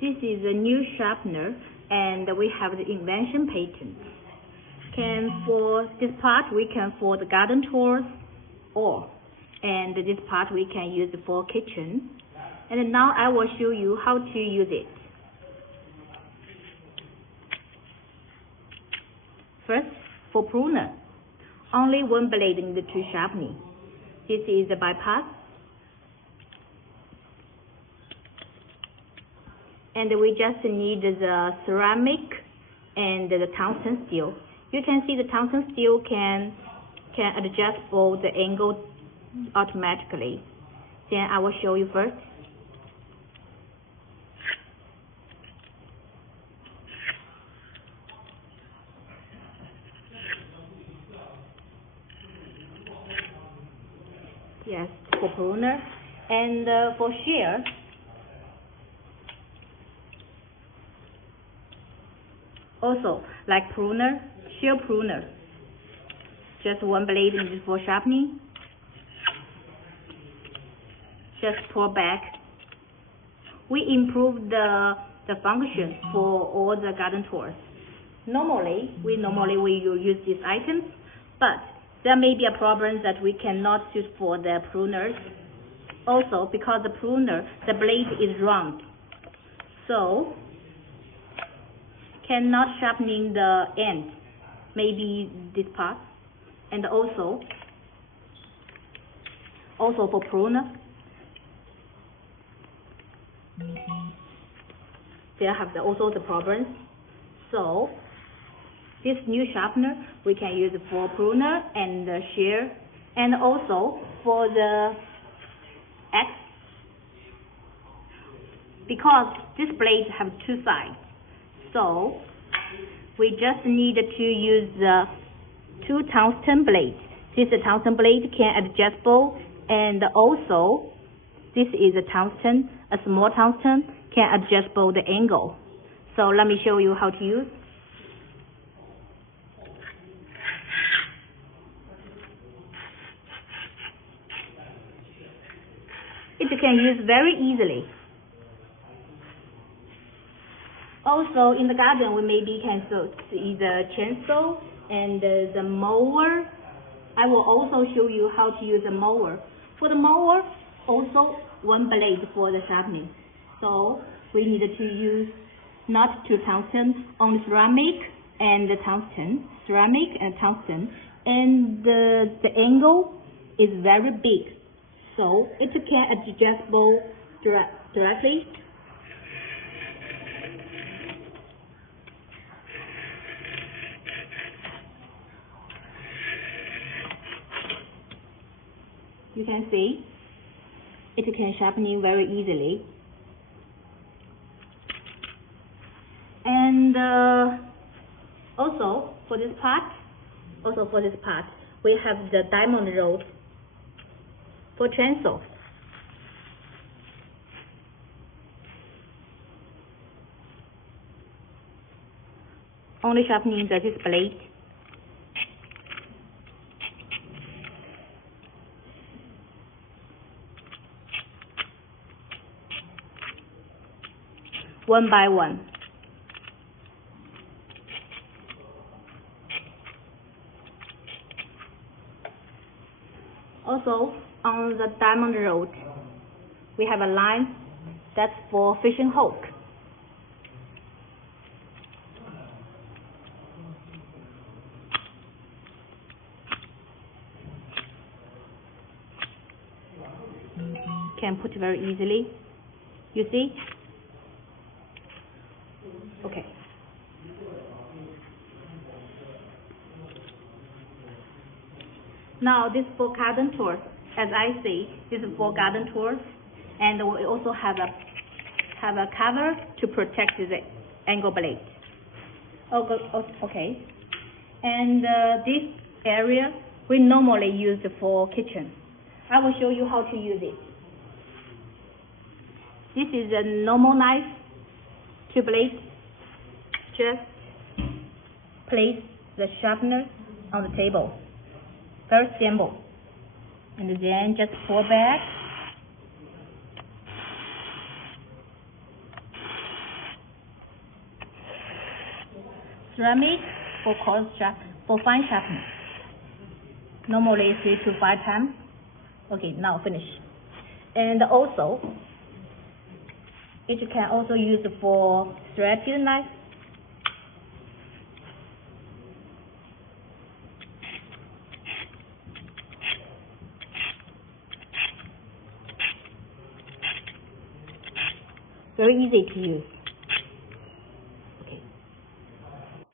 This is a new sharpener, and we have the invention patent. For this part, we can for the garden tools, and this part we can use for kitchen. And now I will show you how to use it. First, for pruner, only one blade needed to sharpening. This is the bypass. And we just need the ceramic and the tungsten steel. You can see the tungsten steel can adjust for the angle automatically. Then I will show you first. Yes, for pruner. And for shear, also like pruner, shear pruner, just one blade needed for sharpening. Just pull back. We improve the function for all the garden tools. Normally we use these items, but there may be a problem that we cannot use for the pruners. Also, because the pruner, the blade is round, so cannot sharpening the end, maybe this part. And also for pruner, there have also the problems. So this new sharpener we can use for pruner and the shear, and also for the axe, because this blade have two sides. So we just need to use the two tungsten blades. This tungsten blade can adjustable, and also this is a tungsten, a small tungsten can adjustable the angle. So let me show you how to use. It can use very easily. Also in the garden we maybe can see the chainsaw and the mower. I will also show you how to use the mower. For the mower, also one blade for the sharpening. So we need to use not two tungsten, only ceramic and the tungsten. Ceramic and tungsten. And the angle is very big, so it can adjustable directly. You can see it can sharpening very easily. And also for this part, we have the diamond rod for chainsaw. Only sharpening this blade. One by one. Also, on the diamond rod, we have a line that's for fishing hook. Can put very easily. You see? Okay. Now this for garden tools. As I see, this is for garden tools, and we also have a cover to protect the angle blade. Okay. And this area we normally use for kitchen. I will show you how to use it. This is a normal knife, two blades. Just place the sharpener on the table. Very simple. And then just pull back. ceramic for fine sharpening. Normally 3 to 5 times. Okay, now finish. And also, it can also use for serrated knife. Very easy to use.